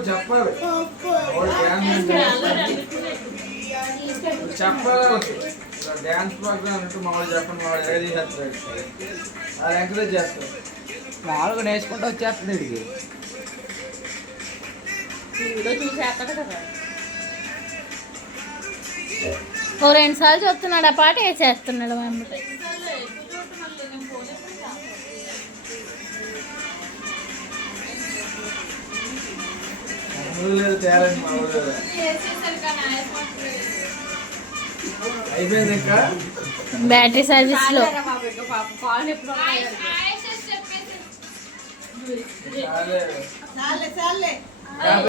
చెప్పాలి చెప్పాలి dance programme అంటూ మామూలు చెప్పండి మామూలు ఎగ చేసేస్తాడు వాళ్ళు ఎంకరేజ్ చేస్తారు మామూలుగా నేర్చుకుంటూ వచ్చేస్తుంది ఇడికి ఓ 2 సార్లు చెప్తున్నాడు ఆ పాట వేసేస్తున్నాడు వెంబడి తేలండి మా ఊళ్ళో అయిపోయింది ఇంకా బ్యాటరీ సర్వీస్ లో చాలే